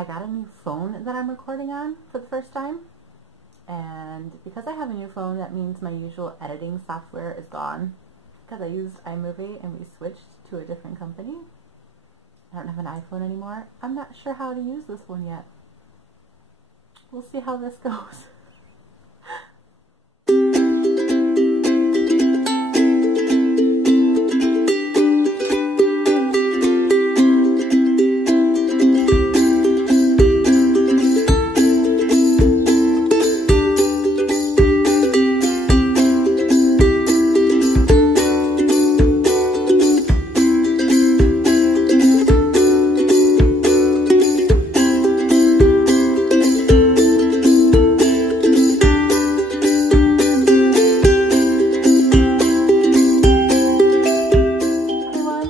I got a new phone that I'm recording on for the first time. And because I have a new phone, that means my usual editing software is gone. Because I used iMovie and we switched to a different company. I don't have an iPhone anymore. I'm not sure how to use this one yet. We'll see how this goes.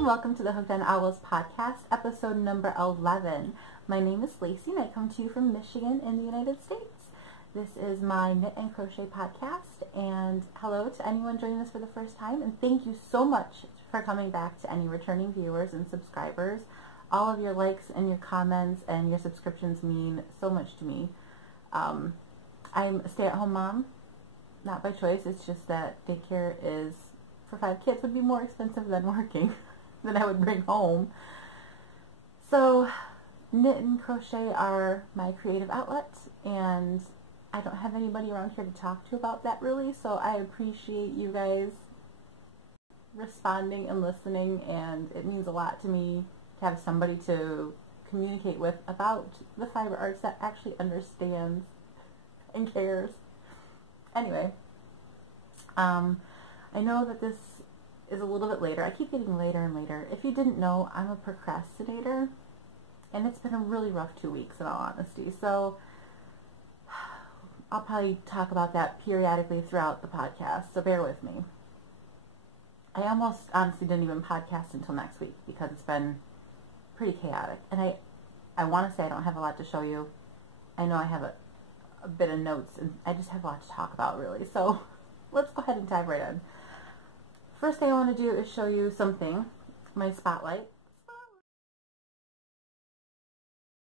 Welcome to the Hooked on Owls podcast, episode number 11. My name is Lacey and I come to you from Michigan in the United States. This is my knit and crochet podcast, and hello to anyone joining us for the first time, and thank you so much for coming back, to any returning viewers and subscribers. All of your likes and your comments and your subscriptions mean so much to me. I'm a stay-at-home mom, not by choice. It's just that daycare is, for 5 kids, would be more expensive than working. That I would bring home. So knit and crochet are my creative outlets, and I don't have anybody around here to talk to about that really, so I appreciate you guys responding and listening, and it means a lot to me to have somebody to communicate with about the fiber arts that actually understands and cares. Anyway, I know that this is a little bit later. I keep getting later and later. If you didn't know, I'm a procrastinator, and it's been a really rough 2 weeks in all honesty, so I'll probably talk about that periodically throughout the podcast, so bear with me. I almost honestly didn't even podcast until next week because it's been pretty chaotic, and I want to say I don't have a lot to show you. I know I have a bit of notes, and I just have a lot to talk about really, so let's go ahead and dive right in. First thing I want to do is show you something, my spotlight.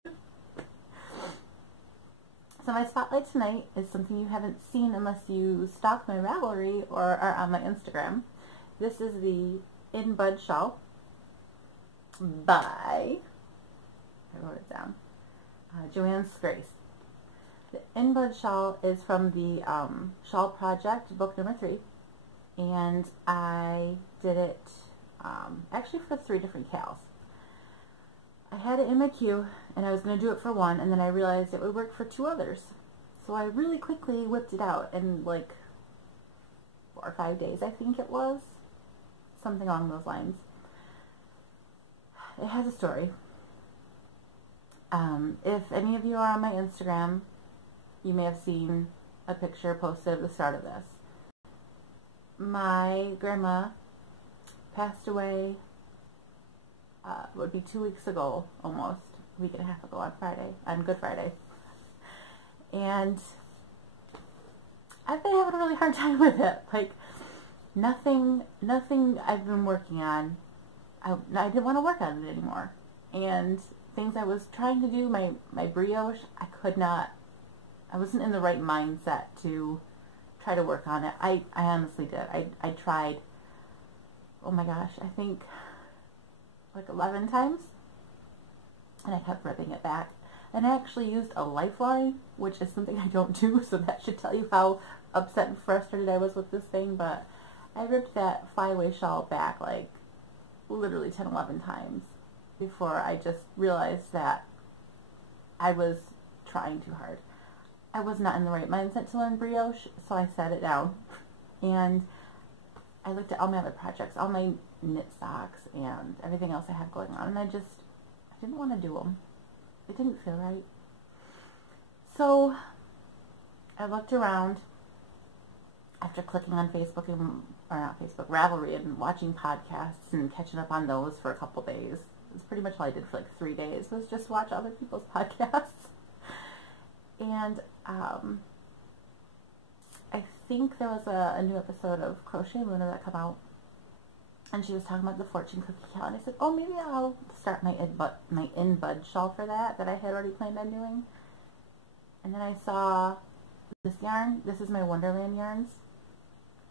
So my spotlight tonight is something you haven't seen unless you stalk my Ravelry or are on my Instagram. This is the In Bud shawl by, I wrote it down, Joanne's Grace. The In Bud shawl is from the Shawl Project, book number 3. And I did it actually for 3 different cals. I had it in my queue, and I was going to do it for 1, and then I realized it would work for 2 others. So I really quickly whipped it out in like 4 or 5 days, I think it was. Something along those lines. It has a story. If any of you are on my Instagram, you may have seen a picture posted at the start of this. My grandma passed away, would be 2 weeks ago, almost, a week and a half ago on Good Friday. And I've been having a really hard time with it. Like, nothing I've been working on, I didn't want to work on it anymore. And things I was trying to do, my brioche, I wasn't in the right mindset to try to work on it. I honestly did. I tried, oh my gosh, I think like 11 times, and I kept ripping it back. And I actually used a lifeline, which is something I don't do, so that should tell you how upset and frustrated I was with this thing. But I ripped that flyaway shawl back like literally 10, 11 times before I just realized that I was trying too hard. I was not in the right mindset to learn brioche, so I set it down. And I looked at all my other projects, all my knit socks and everything else I had going on, and I didn't want to do them. It didn't feel right. So I looked around after clicking on Facebook, or not Facebook, Ravelry, and watching podcasts and catching up on those for a couple days. It's pretty much all I did for like 3 days, was just watch other people's podcasts. And I think there was a new episode of Crochet Luna that came out, And she was talking about the fortune cookie cow, and I said, oh, maybe I'll start my in bud shawl for that I had already planned on doing. And then I saw this yarn. This is my Wonderland yarns.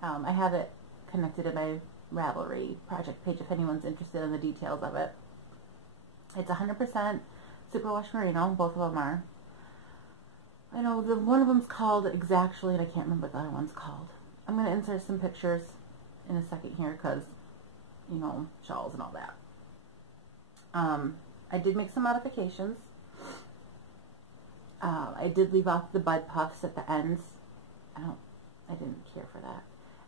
I have it connected to my Ravelry project page if anyone's interested in the details of it. It's 100% superwash merino. Both of them are. I know one of them's called Exactly, and I can't remember what the other one's called. I'm going to insert some pictures in a second here because, you know, shawls and all that. I did make some modifications. I did leave off the bud puffs at the ends. I didn't care for that.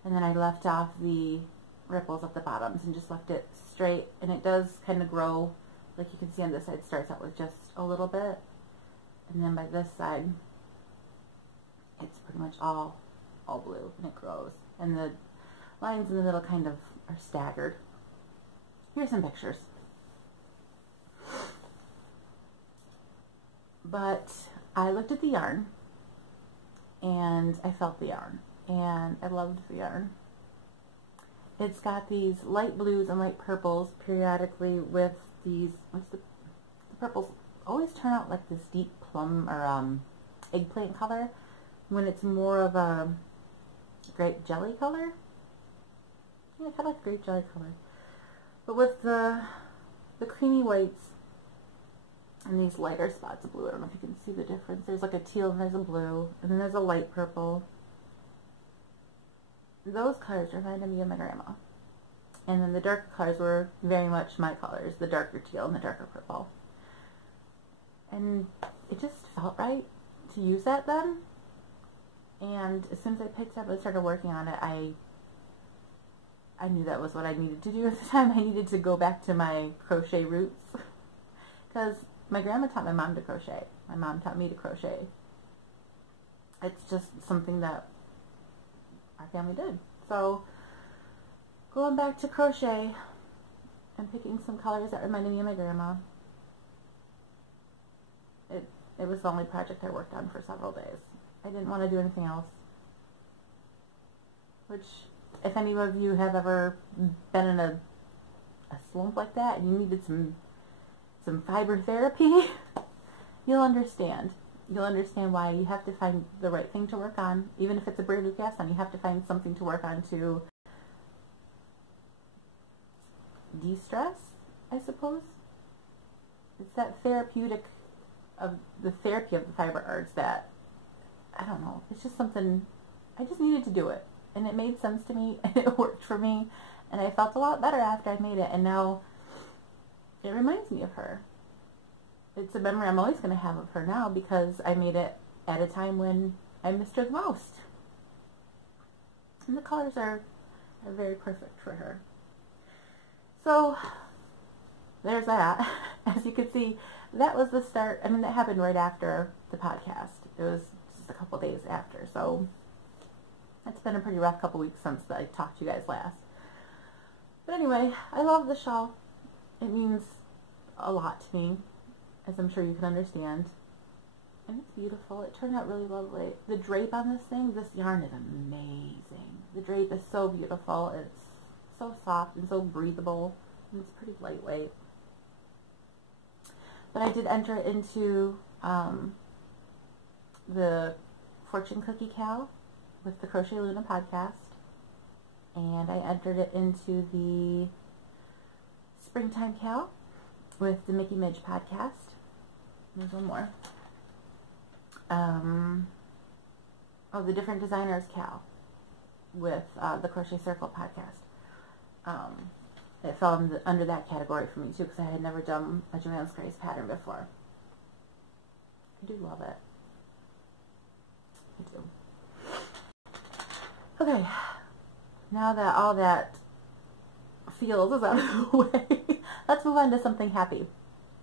And then I left off the ripples at the bottoms and just left it straight. And it does kind of grow, like you can see on this side, starts out with just a little bit. And then by this side, it's pretty much all blue, and it grows. And the lines in the middle kind of are staggered. Here's some pictures. But I looked at the yarn, and I felt the yarn, and I loved the yarn. It's got these light blues and light purples periodically with these, the purples always turn out like this deep plum or eggplant color when it's more of a grape jelly color. Yeah, kind of like grape jelly color. But with the creamy whites and these lighter spots of blue. I don't know if you can see the difference. There's like a teal and there's a blue, and then there's a light purple. Those colors reminded me of my grandma. And then the darker colors were very much my colors, the darker teal and the darker purple. And it just felt right to use that then. And as soon as I picked up and started working on it, I knew that was what I needed to do at the time. I needed to go back to my crochet roots. Because my grandma taught my mom to crochet. My mom taught me to crochet. It's just something that our family did. So going back to crochet and picking some colors that reminded me of my grandma. It was the only project I worked on for several days. I didn't want to do anything else. Which, if any of you have ever been in a slump like that and you needed some fiber therapy, you'll understand. You'll understand why you have to find the right thing to work on. Even if it's a brand new cast on, you have to find something to work on to de-stress, I suppose. It's that therapeutic of the therapy of the fiber arts that, I don't know, it's just something, I just needed to do it. And it made sense to me, and it worked for me, and I felt a lot better after I made it, and now it reminds me of her. It's a memory I'm always going to have of her now because I made it at a time when I missed her the most. And the colors are very perfect for her. So, there's that. As you can see, that was the start. I mean, that happened right after the podcast. It was just a couple days after. So, it's been a pretty rough couple weeks since I talked to you guys last. But anyway, I love the shawl. It means a lot to me, as I'm sure you can understand. And it's beautiful. It turned out really lovely. The drape on this thing, this yarn is amazing. The drape is so beautiful. It's so soft and so breathable. And it's pretty lightweight. But I did enter it into the Fortune Cookie Cow with the Crochet Luna podcast. And I entered it into the Springtime Cow with the Mickey Midge podcast. There's one more. The Different Designers Cow with the Crochet Circle podcast. It fell under that category for me too because I had never done a Joanne's Grace pattern before. I do love it. I do. Okay, now that all that feels is out of the way, let's move on to something happy.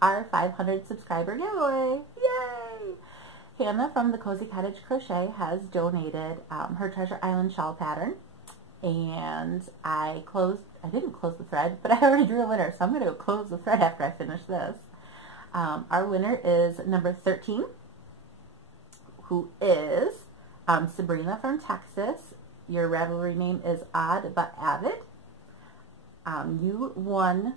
Our 500 subscriber giveaway. Yay! Hannah from the Cozy Cottage Crochet has donated her Treasure Island shawl pattern. And I didn't close the thread, but I already drew a winner, so I'm going to go close the thread after I finish this. Our winner is number 13, who is Sabrina from Texas. Your Ravelry name is Odd But Avid. You won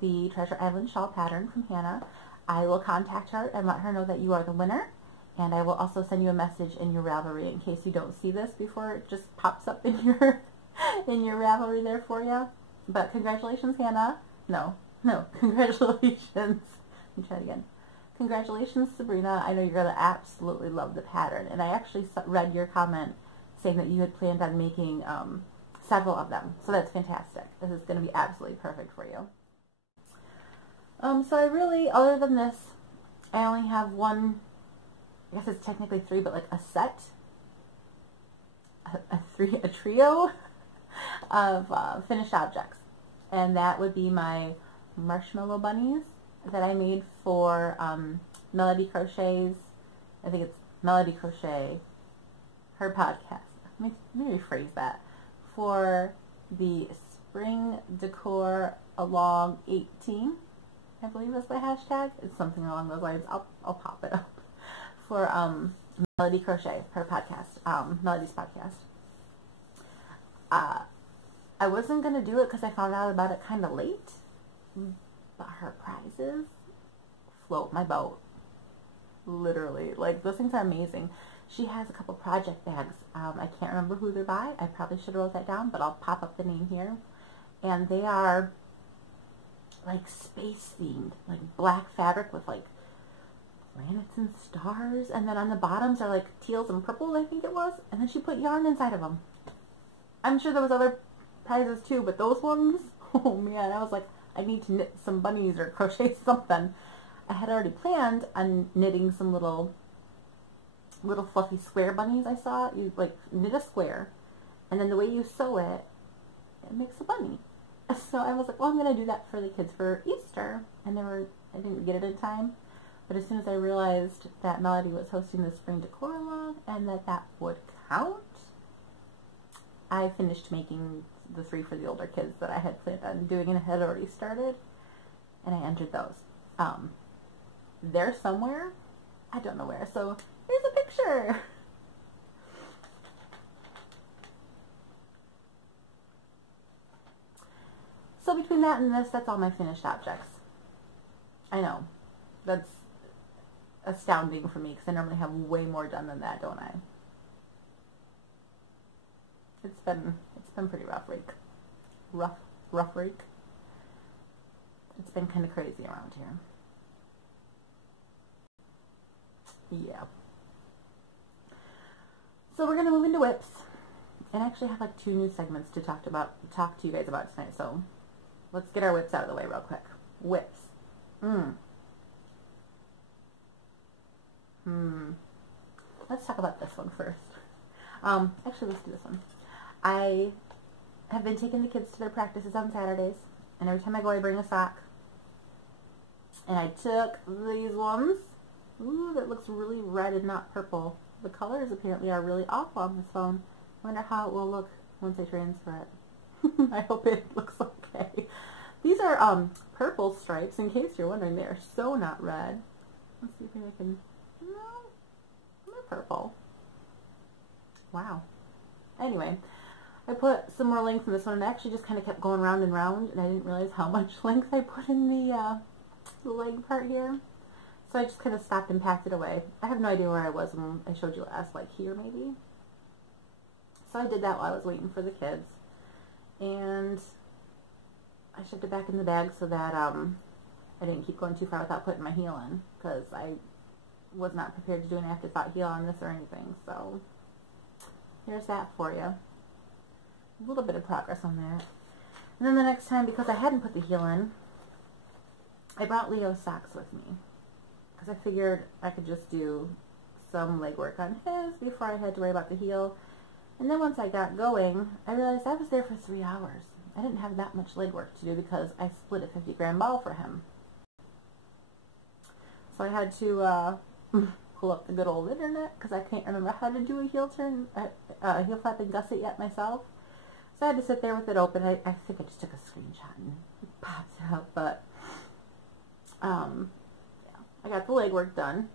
the Treasure Island shawl pattern from Hannah. I will contact her and let her know that you are the winner. And I will also send you a message in your Ravelry in case you don't see this before it just pops up in your in your Ravelry there for you. But congratulations, Hannah. No, congratulations. Let me try it again. Congratulations, Sabrina. I know you're going to absolutely love the pattern. And I actually read your comment saying that you had planned on making several of them. So that's fantastic. This is going to be absolutely perfect for you. So I really, other than this, I only have one, I guess it's technically three, but like a set, a trio of finished objects. And that would be my marshmallow bunnies that I made for Melody Crochets. I think it's Melody Crochet, her podcast. Let me rephrase that. For the Spring Decor Along 18, I believe that's the hashtag. It's something along those lines. I'll pop it up. For Melody Crochet, her podcast, Melody's podcast. I wasn't going to do it because I found out about it kind of late. But her prizes float my boat. Literally. Like, those things are amazing. She has a couple project bags. I can't remember who they're by. I probably should have wrote that down, but I'll pop up the name here. And they are like space themed. Like black fabric with like planets and stars. And then on the bottoms are like teals and purples, I think it was. And then she put yarn inside of them. I'm sure there was other prizes too, but those ones, oh man, I was like, I need to knit some bunnies or crochet something. I had already planned on knitting some little fluffy square bunnies I saw. You like knit a square, and then the way you sew it, it makes a bunny. So I was like, well, I'm going to do that for the kids for Easter. I didn't get it in time. But as soon as I realized that Melody was hosting the Spring Decor Along and that would count, I finished making the three for the older kids that I had planned on doing and had already started, and I entered those. They're somewhere, I don't know where, so here's a picture. So between that and this, that's all my finished objects. I know, that's astounding for me because I normally have way more done than that, don't I? It's been pretty rough week. Rough week. It's been kind of crazy around here. Yeah. So we're gonna move into whips, and I actually have like 2 new segments to talk to you guys about tonight. So let's get our whips out of the way real quick. Whips. Let's talk about this one first. Actually, let's do this one. I have been taking the kids to their practices on Saturdays, and every time I go I bring a sock. And I took these ones. Ooh, that looks really red and not purple. The colors apparently are really awful on this phone. I wonder how it will look once I transfer it. I hope it looks okay. These are purple stripes, in case you're wondering. They are so not red. Let's see if I can... No, they're purple. Wow. Anyway, I put some more length in this one, and I actually just kind of kept going round and round, and I didn't realize how much length I put in the leg part here. So I just kind of stopped and packed it away. I have no idea where I was when I showed you last, like here maybe. So I did that while I was waiting for the kids. And I shoved it back in the bag so that I didn't keep going too far without putting my heel in, because I was not prepared to do an afterthought heel on this or anything. So here's that for you. A little bit of progress on that. And then the next time, because I hadn't put the heel in, I brought Leo's socks with me, because I figured I could just do some legwork on his before I had to worry about the heel. And then once I got going, I realized I was there for 3 hours. I didn't have that much legwork to do because I split a 50-gram ball for him. So I had to pull up the good old internet, because I can't remember how to do a heel turn, heel flap and gusset yet myself. So I had to sit there with it open. I think I just took a screenshot and it popped out, but yeah, I got the legwork done.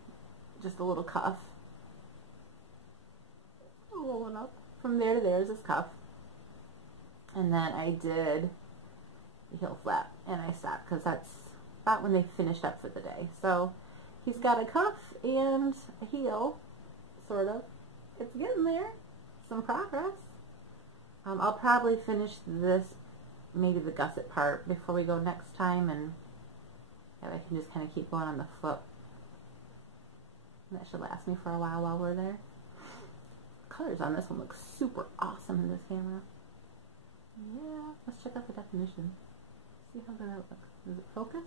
Just a little cuff. Rolling up from there to there is this cuff. And then I did the heel flap, and I stopped because that's about when they finished up for the day. So he's got a cuff and a heel, sort of. It's getting there. Some progress. I'll probably finish this, maybe the gusset part, before we go next time, and I can just kind of keep going on the foot. That should last me for a while we're there. Colors on this one look super awesome in this camera. Yeah, let's check out the definition. See how that looks. Does it focus?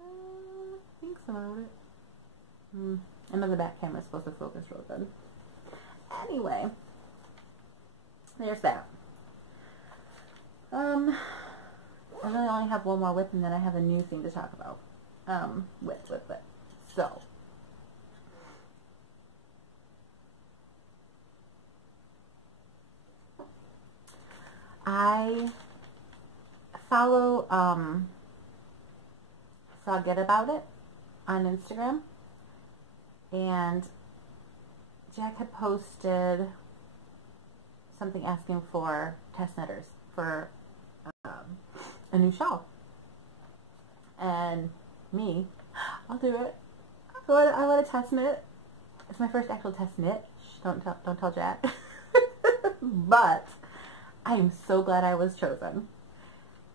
I think so. I know the back camera is supposed to focus real good. Anyway, there's that. I really only have one more whip, and then I have a new thing to talk about. Whip. So, I follow Forget About It on Instagram, and Jack had posted something asking for test knitters for a new shawl, and me, I'll do it. I want to test knit. It's my first actual test knit. Shh, don't tell Jack. But I am so glad I was chosen.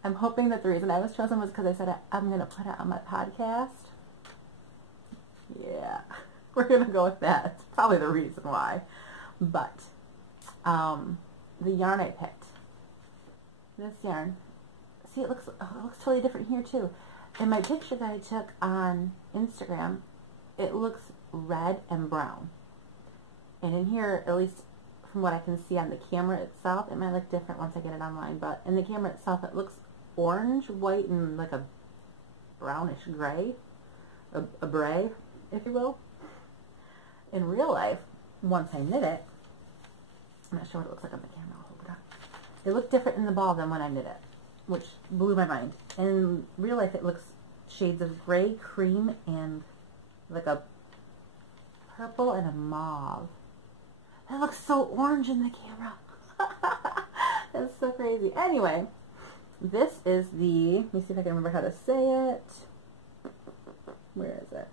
I'm hoping that the reason I was chosen was because I said I'm going to put it on my podcast. Yeah, we're going to go with that. It's probably the reason why. But the yarn I picked, this yarn, see, it looks totally different here too. In my picture that I took on Instagram, it looks red and brown. And in here, at least from what I can see on the camera itself, it might look different once I get it online, but in the camera itself, it looks orange, white, and like a brownish gray, a bray, if you will. In real life, once I knit it, I'm not sure what it looks like on the camera. I'll hold it up. It looked different in the ball than when I knit it, which blew my mind. And in real life, it looks shades of gray, cream, and like a purple and a mauve. That looks so orange in the camera. That's so crazy. Anyway, this is the, let me see if I can remember how to say it. Where is it?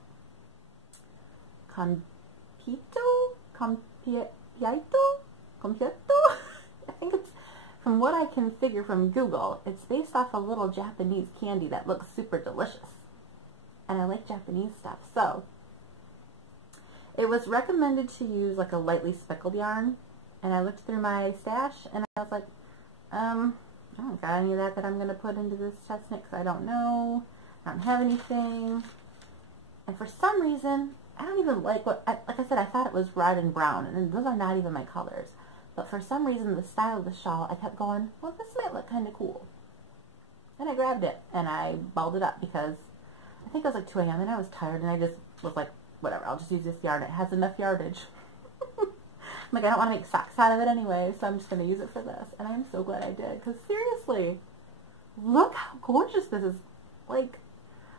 Compito? I think it's, from what I can figure from Google, it's based off a little Japanese candy that looks super delicious. And I like Japanese stuff, so it was recommended to use like a lightly speckled yarn, and I looked through my stash and I was like, I don't got any of that I'm going to put into this test knit because I don't know. I don't have anything. And for some reason, I don't even like what, like I said, I thought it was red and brown, and those are not even my colors. But for some reason, the style of the shawl, I kept going, well, this might look kind of cool. And I grabbed it and I balled it up because I think it was like 2 a.m. and I was tired, and I just was like, whatever, I'll just use this yarn. It has enough yardage. I'm like, I don't want to make socks out of it anyway, so I'm just going to use it for this. And I'm so glad I did, because seriously, look how gorgeous this is. Like,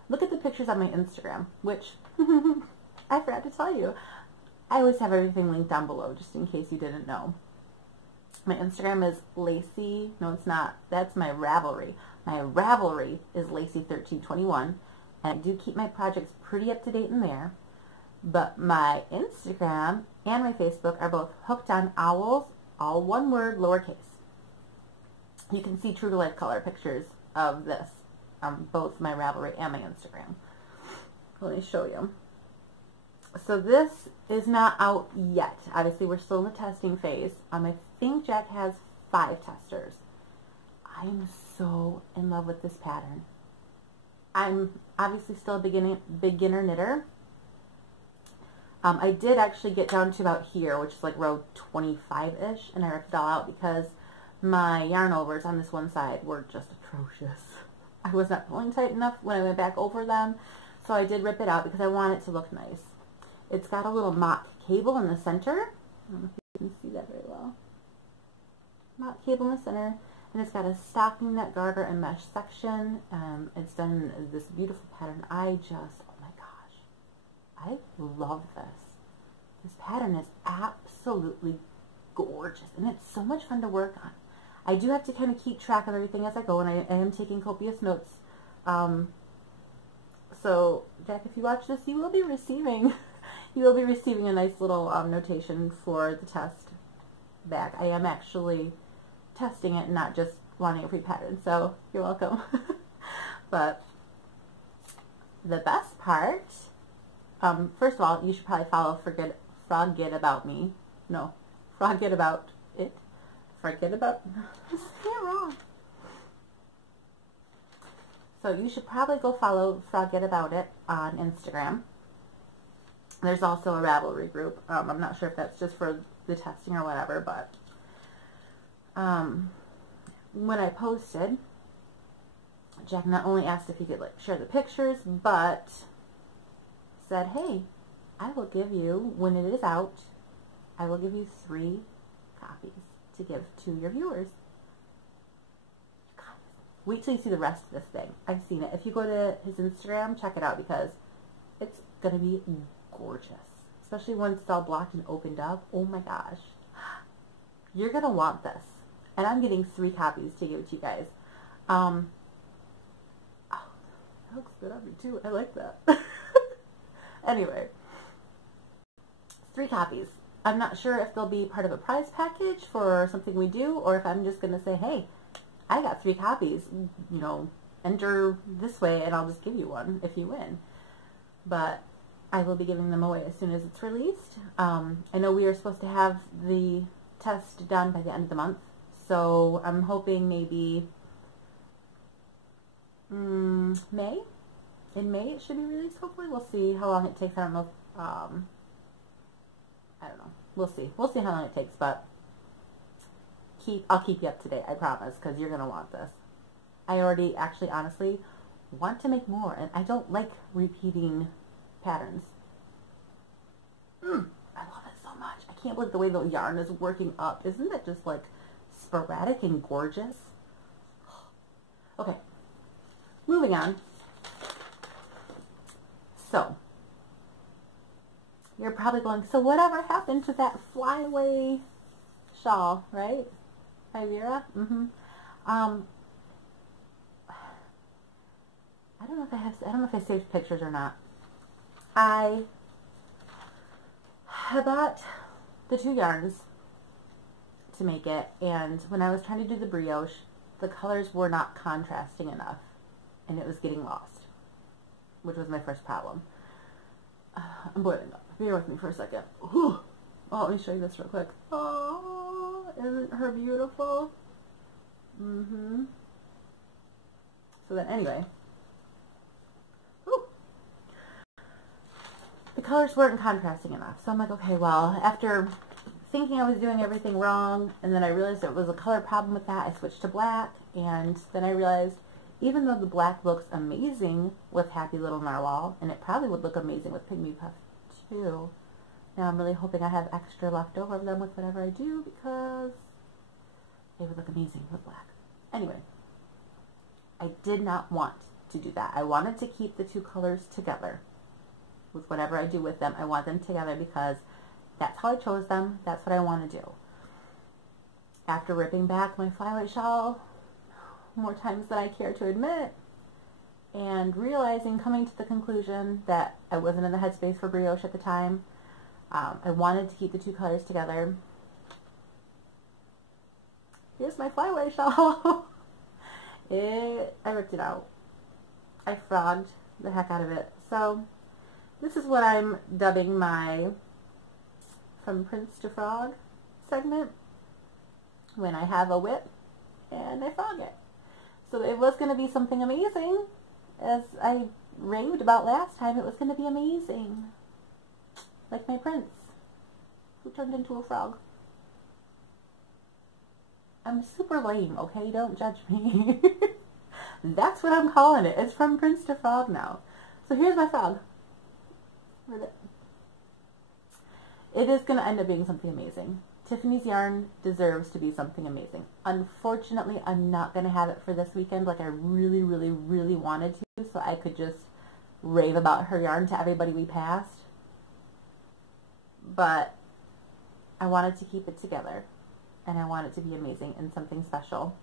look at the pictures on my Instagram, which I forgot to tell you. I always have everything linked down below, just in case you didn't know. My Instagram is Lacey. No, it's not. That's my Ravelry. My Ravelry is Lacey1321, and I do keep my projects pretty up to date in there. But my Instagram and my Facebook are both Hooked on Owls, all one word, lowercase. You can see true to life color pictures of this on both my Ravelry and my Instagram. Let me show you. So this is not out yet. Obviously, we're still in the testing phase. I think Jack has 5 testers. I am so in love with this pattern. I'm obviously still a beginner knitter. I did actually get down to about here, which is like row 25-ish, and I ripped it all out because my yarn overs on this one side were just atrocious. I was not pulling tight enough when I went back over them, so I did rip it out because I want it to look nice. It's got a little mock cable in the center. I don't know if you can see that very well. Mock cable in the center, and it's got a stocking neck garter and mesh section. It's done this beautiful pattern. I just, oh my gosh, I love this. This pattern is absolutely gorgeous, and it's so much fun to work on. I do have to kind of keep track of everything as I go, and I am taking copious notes. So, Jack, if you watch this, you will be receiving a nice little notation for the test back. I am actually testing it, not just wanting a free pattern, so you're welcome. But the best part, first of all, you should probably follow Forget About Me. No, Forget About It. Forget About... I'm saying it wrong. So you should probably go follow Forget About It on Instagram. There's also a Ravelry group. I'm not sure if that's just for the testing or whatever, but when I posted, Jack not only asked if he could like share the pictures, but said, hey, I will give you, when it is out, I will give you 3 copies to give to your viewers. Wait till you see the rest of this thing. I've seen it. If you go to his Instagram, check it out because it's going to be gorgeous. Especially once it's all blocked and opened up. Oh my gosh. You're going to want this. And I'm getting 3 copies to give to you guys. Oh, that looks good on me too. I like that. Anyway. 3 copies. I'm not sure if they'll be part of a prize package for something we do, or if I'm just going to say, hey, I got 3 copies, you know, enter this way and I'll just give you one if you win. But I will be giving them away as soon as it's released. I know we are supposed to have the test done by the end of the month, so I'm hoping maybe May? In May it should be released, hopefully. We'll see how long it takes. I don't know if, I don't know. We'll see. We'll see how long it takes, but I'll keep you up to date, I promise, because you're going to want this. I already, actually, honestly, want to make more, and I don't like repeating patterns. I love it so much. I can't believe the way the yarn is working up. Isn't it just, like, sporadic and gorgeous? Okay, moving on. So, you're probably going, so whatever happened to that flyaway shawl, right? Hi, Vera. I don't know if I saved pictures or not. I bought the 2 yarns to make it, and when I was trying to do the brioche, the colors were not contrasting enough, and it was getting lost, which was my first problem. I'm boiling up. Bear with me for a second. Whew. Oh, let me show you this real quick. Oh, isn't her beautiful? So then anyway, the colors weren't contrasting enough. So I'm like, okay, well, after thinking I was doing everything wrong, and then I realized it was a color problem with that, I switched to black, and then I realized even though the black looks amazing with Happy Little Narwhal, and it probably would look amazing with Pygmy Puff too, now I'm really hoping I have extra left over of them with whatever I do, because they would look amazing with black. Anyway, I did not want to do that. I wanted to keep the 2 colors together. With whatever I do with them, I want them together because that's how I chose them. That's what I want to do. After ripping back my flyweight shawl more times than I care to admit, and realizing, coming to the conclusion that I wasn't in the headspace for brioche at the time, I wanted to keep the 2 colors together. Here's my flyweight shawl. I ripped it out. I frogged the heck out of it. So this is what I'm dubbing my From Prince to Frog segment, when I have a whip and I frog it. So it was going to be something amazing. As I raved about last time, it was going to be amazing. Like my prince, who turned into a frog. I'm super lame, okay? Don't judge me. That's what I'm calling it. It's From Prince to Frog now. So here's my frog. It is going to end up being something amazing. Tiffany's yarn deserves to be something amazing. Unfortunately, I'm not going to have it for this weekend like I really, really, really wanted to, so I could just rave about her yarn to everybody we passed. But I wanted to keep it together. and I want it to be amazing and something special.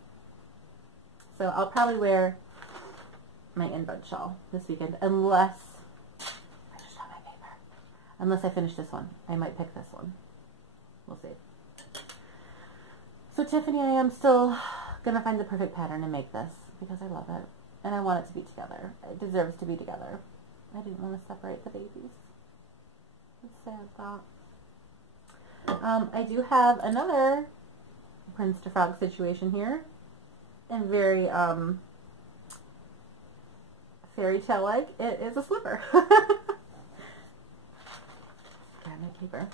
So I'll probably wear my in-bud shawl this weekend, unless I just shot my paper. Unless I finish this one. I might pick this one. We'll see. So Tiffany, I am still going to find the perfect pattern and make this because I love it. And I want it to be together. It deserves to be together. I didn't want to separate the babies. It's a sad thought. I do have another Prince to Frog situation here. And very fairy tale-like. It is a slipper. Grab my paper.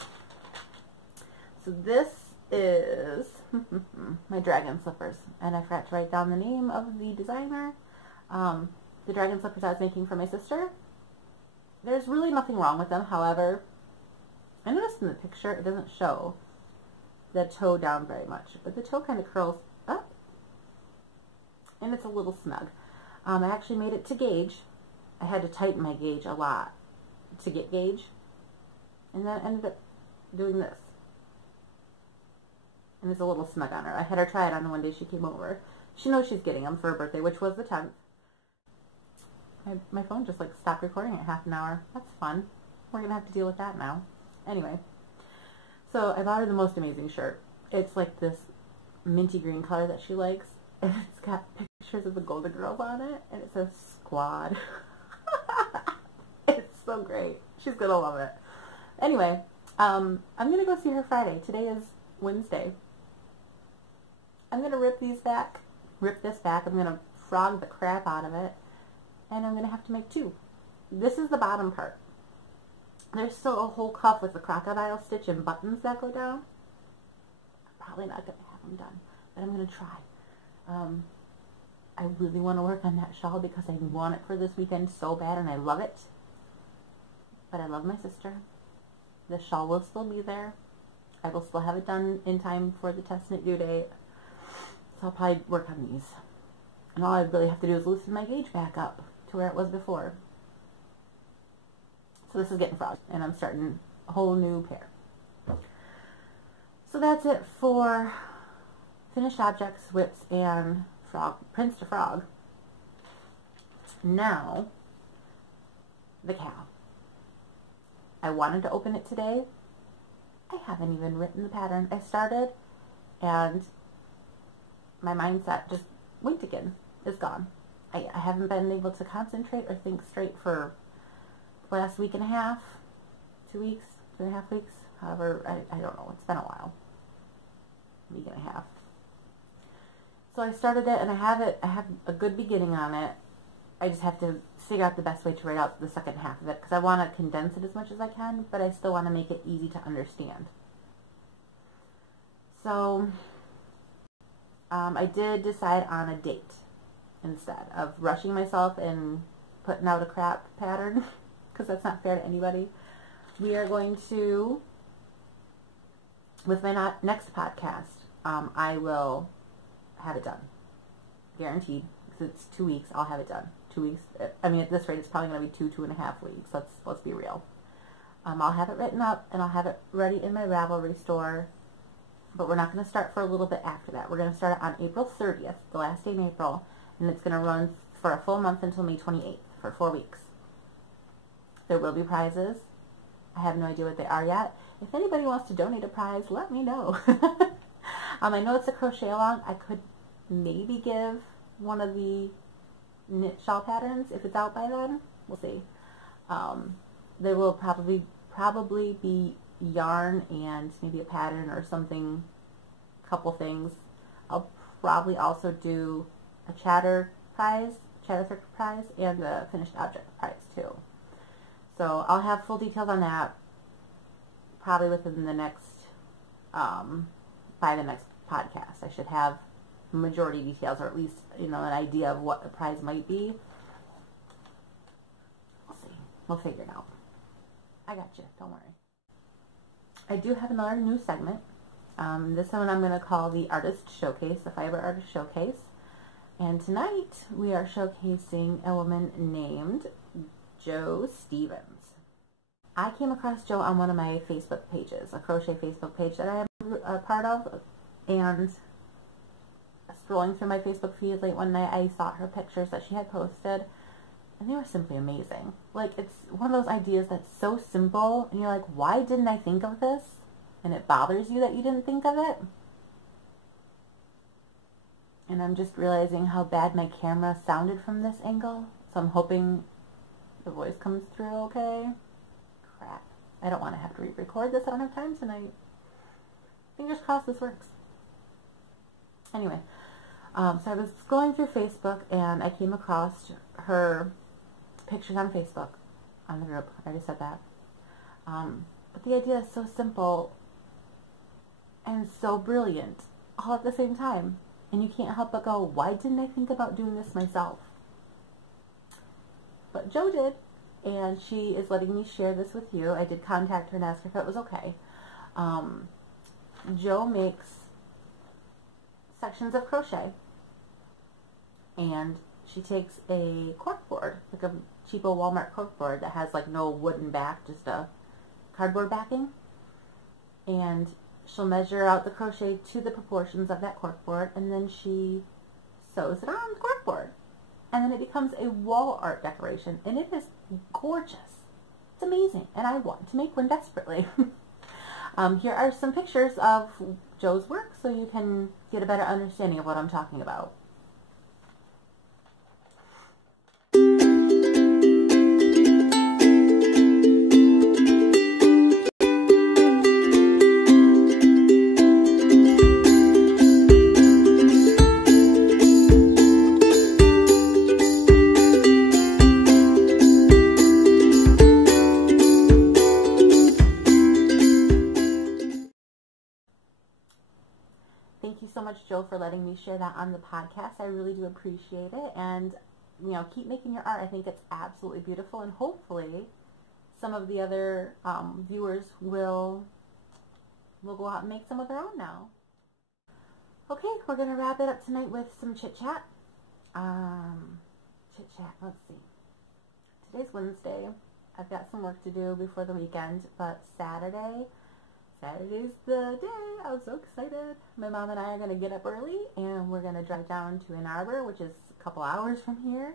So this is my dragon slippers, and I forgot to write down the name of the designer. The dragon slippers I was making for my sister. There's really nothing wrong with them, however, I noticed in the picture it doesn't show the toe down very much, but the toe kind of curls up, and it's a little snug. I actually made it to gauge. I had to tighten my gauge a lot to get gauge, and then I ended up doing this. And it's a little snug on her. I had her try it on one day she came over. She knows she's getting them for her birthday, which was the 10th. My phone just like stopped recording at half an hour. That's fun. We're going to have to deal with that now. Anyway, so I bought her the most amazing shirt. It's like this minty green color that she likes. And it's got pictures of the Golden Girls on it. And it says Squad. It's so great. She's going to love it. Anyway, I'm going to go see her Friday. Today is Wednesday. I'm going to rip this back. I'm going to frog the crap out of it. And I'm going to have to make two. This is the bottom part. There's still a whole cuff with the crocodile stitch and buttons that go down. I'm probably not going to have them done, but I'm going to try. I really want to work on that shawl because I want it for this weekend so bad, and I love it. But I love my sister. The shawl will still be there. I will still have it done in time for the test knit due date. So I'll probably work on these. And all I really have to do is loosen my gauge back up to where it was before. So this is getting frog, and I'm starting a whole new pair. So that's it for finished objects, whips, and frog, Prince to Frog. Now, the cow. I wanted to open it today. I haven't even written the pattern. I started, and my mindset just winked again. It's gone. I haven't been able to concentrate or think straight for the last week and a half, 2 weeks, 2.5 weeks, however, I don't know. It's been a while. Week and a half. So I started it, and I have a good beginning on it. I just have to figure out the best way to write out the second half of it, because I want to condense it as much as I can, but I still want to make it easy to understand. So, I did decide on a date instead of rushing myself and putting out a crap pattern, because that's not fair to anybody. We are going to, with my next podcast, I will have it done. Guaranteed. Because it's 2 weeks, I'll have it done. 2 weeks. I mean, at this rate, it's probably going to be 2.5 weeks. Let's be real. I'll have it written up, and I'll have it ready in my Ravelry store. But we're not going to start for a little bit after that. We're going to start it on April 30th, the last day in April, and it's going to run for a full month until May 28th, for 4 weeks. There will be prizes. I have no idea what they are yet. If anybody wants to donate a prize, let me know. I know it's a crochet along. I could maybe give one of the knit shawl patterns if it's out by then. We'll see. There will probably be yarn and maybe a pattern or something, a couple things. I'll probably also do a chatter circle prize, and a finished object prize too. So I'll have full details on that probably within the next, by the next podcast. I should have majority details, or at least, an idea of what the prize might be. We'll see. We'll figure it out. I got you. Don't worry. I do have another new segment. This one I'm going to call the Artist Showcase, the Fiber Artist Showcase. And tonight we are showcasing a woman named Jo Stevens. I came across Jo on one of my Facebook pages, a crochet Facebook page that I am a part of. And scrolling through my Facebook feed late one night, I saw her pictures that she had posted, and they were simply amazing. Like, it's one of those ideas that's so simple, and you're like, why didn't I think of this? And it bothers you that you didn't think of it. And I'm just realizing how bad my camera sounded from this angle, so I'm hoping the voice comes through okay. Crap. I don't want to have to re-record this. I don't have time tonight. Fingers crossed this works. Anyway, so I was scrolling through Facebook, and I came across her pictures on Facebook, on the group. I already said that. But the idea is so simple and so brilliant all at the same time. And you can't help but go, why didn't I think about doing this myself? But Jo did, and she is letting me share this with you. I did contact her and ask her if it was okay. Jo makes sections of crochet, and she takes a corkboard, like a cheapo Walmart corkboard that has like no wooden back, just a cardboard backing, and she'll measure out the crochet to the proportions of that corkboard, and then she sews it on the corkboard, and then it becomes a wall art decoration, and it is gorgeous. It's amazing, and I want to make one desperately. Here are some pictures of Jo's work so you can get a better understanding of what I'm talking about. Thank you so much, Jo, for letting me share that on the podcast. I really do appreciate it. And, you know, keep making your art. I think it's absolutely beautiful. And hopefully some of the other viewers will go out and make some of their own now. Okay, we're going to wrap it up tonight with some chit-chat. Chit-chat, let's see. Today's Wednesday. I've got some work to do before the weekend, but Saturday's the day. I'm so excited. My mom and I are going to get up early, and we're going to drive down to Ann Arbor, which is a couple hours from here,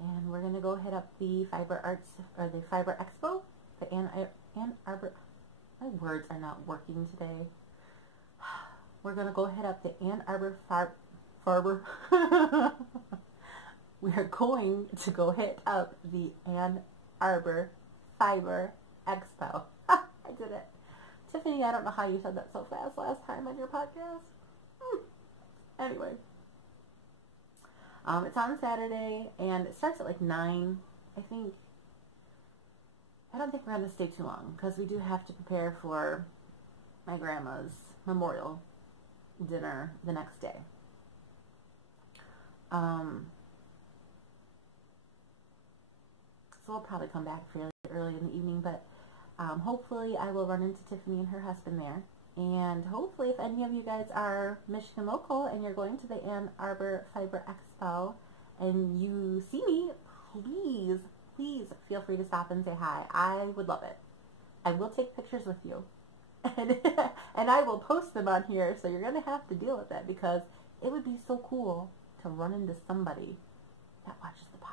and we're going to go hit up the Fiber Arts, or the Fiber Expo, the Ann Arbor. My words are not working today. We're going to go hit up the Ann Arbor Fiber. We are going to go hit up the Ann Arbor Fiber Expo. I did it. Tiffany, I don't know how you said that so fast last time on your podcast. Anyway. It's on Saturday, and it starts at like 9, I think. I don't think we're going to stay too long, because we do have to prepare for my grandma's memorial dinner the next day. So we'll probably come back fairly early in the evening, but hopefully I will run into Tiffany and her husband there. And hopefully if any of you guys are Michigan local and you're going to the Ann Arbor Fiber Expo and you see me, please feel free to stop and say hi. I would love it. I will take pictures with you. And I will post them on here, so you're going to have to deal with that, because it would be so cool to run into somebody that watches the podcast.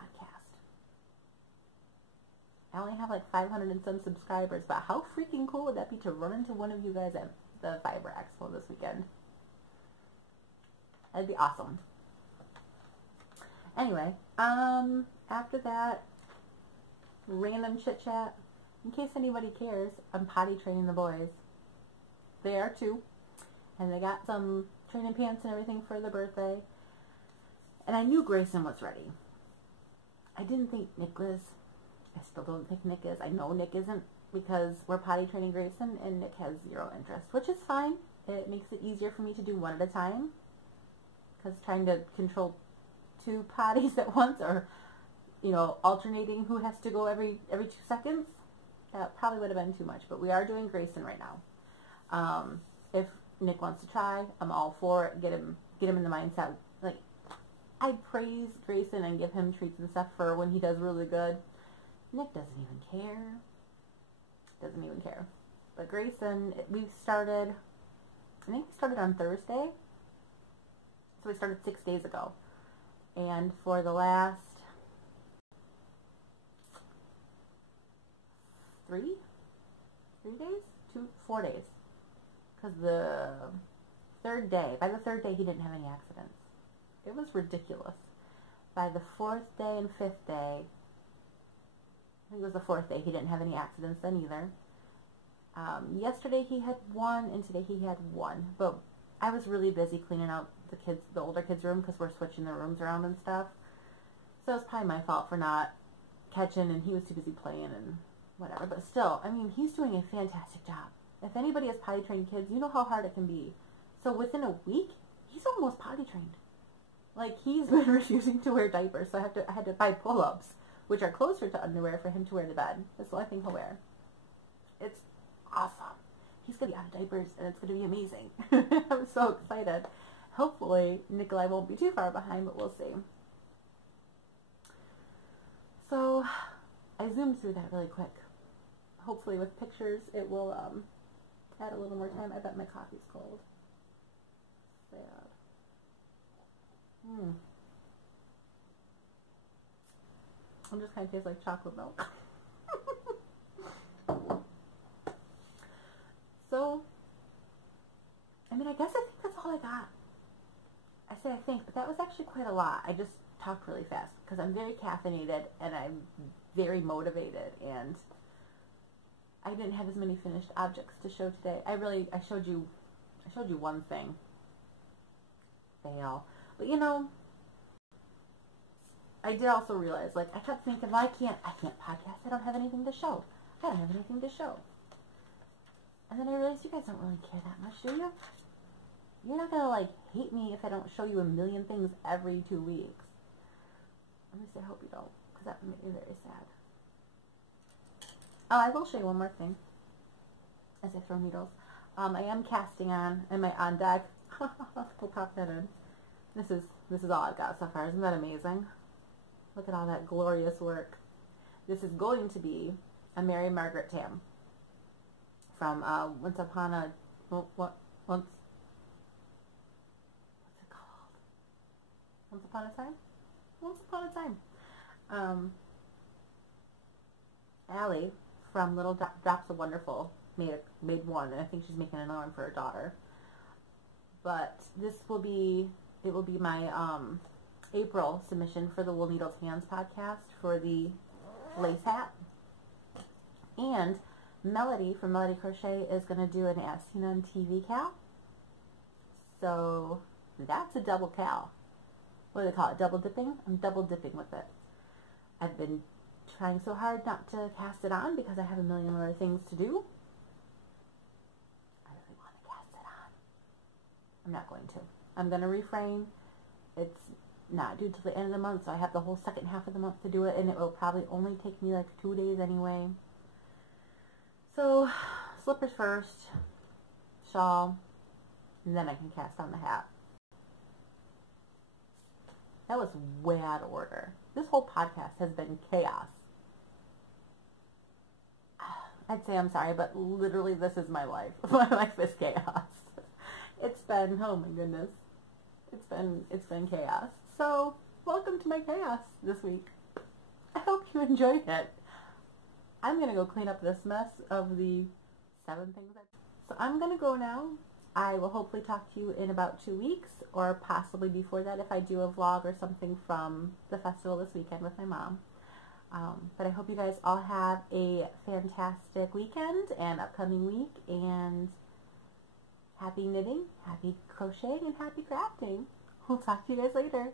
I only have like 500 and some subscribers, but how freaking cool would that be to run into one of you guys at the Fiber Expo this weekend? That'd be awesome. Anyway, after that, random chit chat. In case anybody cares, I'm potty training the boys. They are too. And they got some training pants and everything for their birthday. And I knew Grayson was ready. I didn't think Nick was. I still don't think Nick is. I know Nick isn't, because we're potty training Grayson and Nick has zero interest, which is fine. It makes it easier for me to do one at a time, because trying to control 2 potties at once, or, you know, alternating who has to go every 2 seconds, that probably would have been too much. But we are doing Grayson right now. If Nick wants to try, I'm all for it. Get him in the mindset. Like, I praise Grayson and give him treats and stuff for when he does really good. Nick doesn't even care. Doesn't even care. But Grayson, we've started I think he started on Thursday. So he started 6 days ago. And for the last 3 days? 4 days. Because by the third day, he didn't have any accidents. It was ridiculous. By the 4th day and 5th day, I think it was the 4th day, he didn't have any accidents then either. Yesterday he had 1, and today he had 1. But I was really busy cleaning out the older kids' room, because we're switching the rooms around and stuff. So it's probably my fault for not catching, and he was too busy playing and whatever. But still, I mean, he's doing a fantastic job. If anybody has potty trained kids, you know how hard it can be. So within a week, he's almost potty trained. Like, he's been refusing to wear diapers, so I had to buy pull-ups, which are closer to underwear for him to wear to bed. That's the only thing he'll wear. It's awesome. He's going to be out of diapers, and it's going to be amazing. I'm so excited. Hopefully, Nikolai won't be too far behind, but we'll see. So, I zoomed through that really quick. Hopefully with pictures, it will add a little more time. I bet my coffee's cold. Sad. It just kind of tastes like chocolate milk. So, I mean, I guess I think that's all I got. I say I think, but that was actually quite a lot. I just talked really fast because I'm very caffeinated and I'm very motivated, and I didn't have as many finished objects to show today. I showed you one thing. Fail. But you know, I did also realize, like, I kept thinking, well, I can't podcast. I don't have anything to show. I don't have anything to show. And then I realized you guys don't really care that much, do you? You're not going to, like, hate me if I don't show you a million things every 2 weeks. At least I hope you don't, because that would make me very sad. Oh, I will show you one more thing as I throw needles. I am casting on, and my on deck. We'll pop that in. This is all I've got so far. Isn't that amazing? Look at all that glorious work. This is going to be a Mary Margaret tam from Once Upon a what's it called? Once Upon a Time. Once Upon a Time. Allie from Little Drops of Wonderful made one, and I think she's making another one for her daughter. But it will be my April submission for the Wool Needles Hands podcast for the lace hat. And Melody from Melody Crochet is going to do an As Seen on TV cal. So that's a double cal. What do they call it? Double dipping? I'm double dipping with it. I've been trying so hard not to cast it on because I have a million other things to do. I really want to cast it on. I'm not going to. I'm going to refrain. It's not due till the end of the month, so I have the whole second half of the month to do it, and it will probably only take me like 2 days anyway. So, slippers first, shawl, and then I can cast on the hat. That was way out of order. This whole podcast has been chaos. I'd say I'm sorry, but literally this is my life. My life is chaos. It's been, oh my goodness. It's been chaos. So, welcome to my chaos this week. I hope you enjoyed it. I'm going to go clean up this mess of the 7 things. So I'm going to go now. I will hopefully talk to you in about 2 weeks, or possibly before that if I do a vlog or something from the festival this weekend with my mom. But I hope you guys all have a fantastic weekend and upcoming week, and happy knitting, happy crocheting, and happy crafting. We'll talk to you guys later.